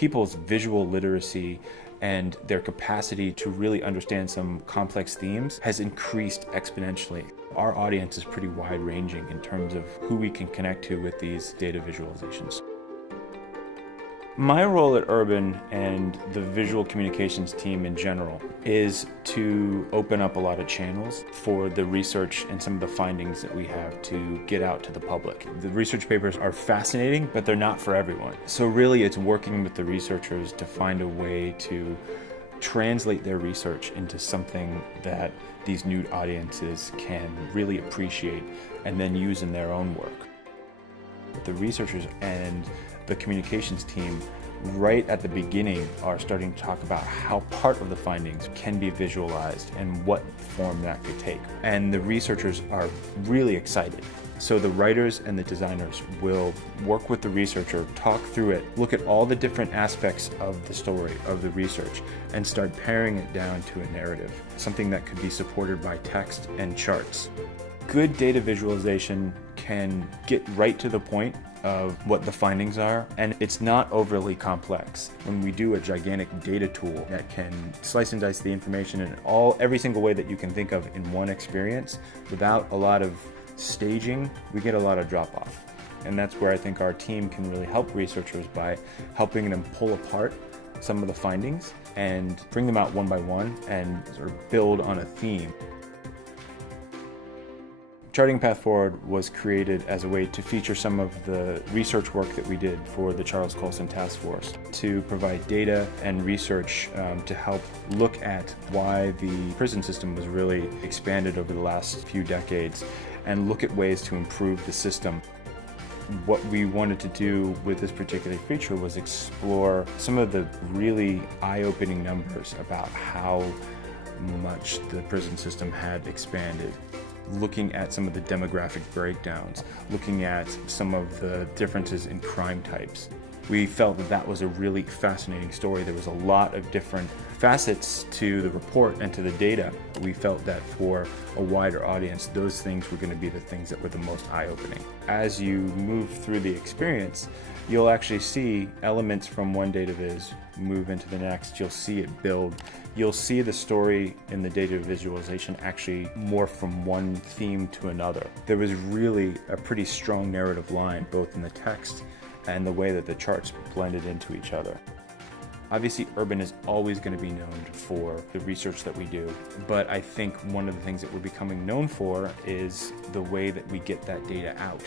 people's visual literacy and their capacity to really understand some complex themes has increased exponentially. Our audience is pretty wide-ranging in terms of who we can connect to with these data visualizations. My role at Urban and the visual communications team in general is to open up a lot of channels for the research and some of the findings that we have to get out to the public. The research papers are fascinating, but they're not for everyone. So really it's working with the researchers to find a way to translate their research into something that these new audiences can really appreciate and then use in their own work. The researchers and the communications team right at the beginning are starting to talk about how part of the findings can be visualized and what form that could take. And the researchers are really excited. So the writers and the designers will work with the researcher, talk through it, look at all the different aspects of the story, of the research, and start paring it down to a narrative, something that could be supported by text and charts. Good data visualization can get right to the point of what the findings are, and it's not overly complex. When we do a gigantic data tool that can slice and dice the information in every single way that you can think of in one experience without a lot of staging, we get a lot of drop-off. And that's where I think our team can really help researchers by helping them pull apart some of the findings and bring them out one by one and sort of build on a theme. Charting Path Forward was created as a way to feature some of the research work that we did for the Charles Colson Task Force, to provide data and research to help look at why the prison system was really expanded over the last few decades and look at ways to improve the system. What we wanted to do with this particular feature was explore some of the really eye-opening numbers about how much the prison system had expanded. Looking at some of the demographic breakdowns, looking at some of the differences in crime types. We felt that that was a really fascinating story. There was a lot of different facets to the report and to the data. We felt that for a wider audience, those things were going to be the things that were the most eye-opening. As you move through the experience, you'll actually see elements from one data viz move into the next. You'll see it build. You'll see the story in the data visualization actually morph from one theme to another. There was really a pretty strong narrative line, both in the text and the way that the charts blended into each other. Obviously, Urban is always going to be known for the research that we do, but I think one of the things that we're becoming known for is the way that we get that data out.